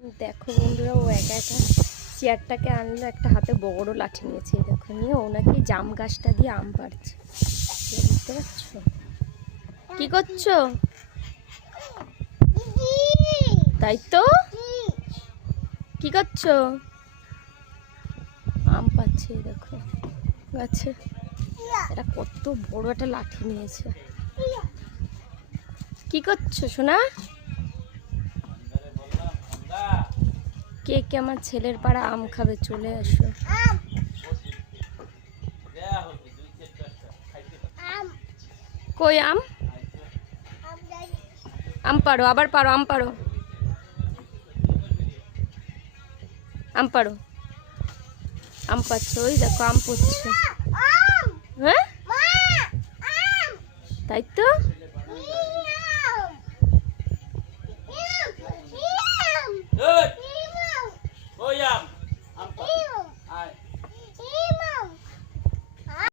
দেখো বন্ধুরা, ও একা একা চেয়ারটাকে আনলো, একটা হাতে বড় লাঠি নিয়েছে। দেখো নিয়ে ও নাকি জাম গাছটা দিয়ে আম পাড়ছে। বুঝতে পারছো কি করছো? তাই তো, কি করছো? আম পাচ্ছে দেখো গাছে। এটা কত বড় একটা লাঠি নিয়েছে। কি করছো সোনা? কে কে আমার ছেলের পাড়া আম খাবে চলে আসো। কই আম? আম পাড়ো, আবার পারো, আম পাড়ো, আম পাড়ো। আম পাচ্ছে, ওই দেখো আম পড়ছে। হ্যাঁ তাই তো।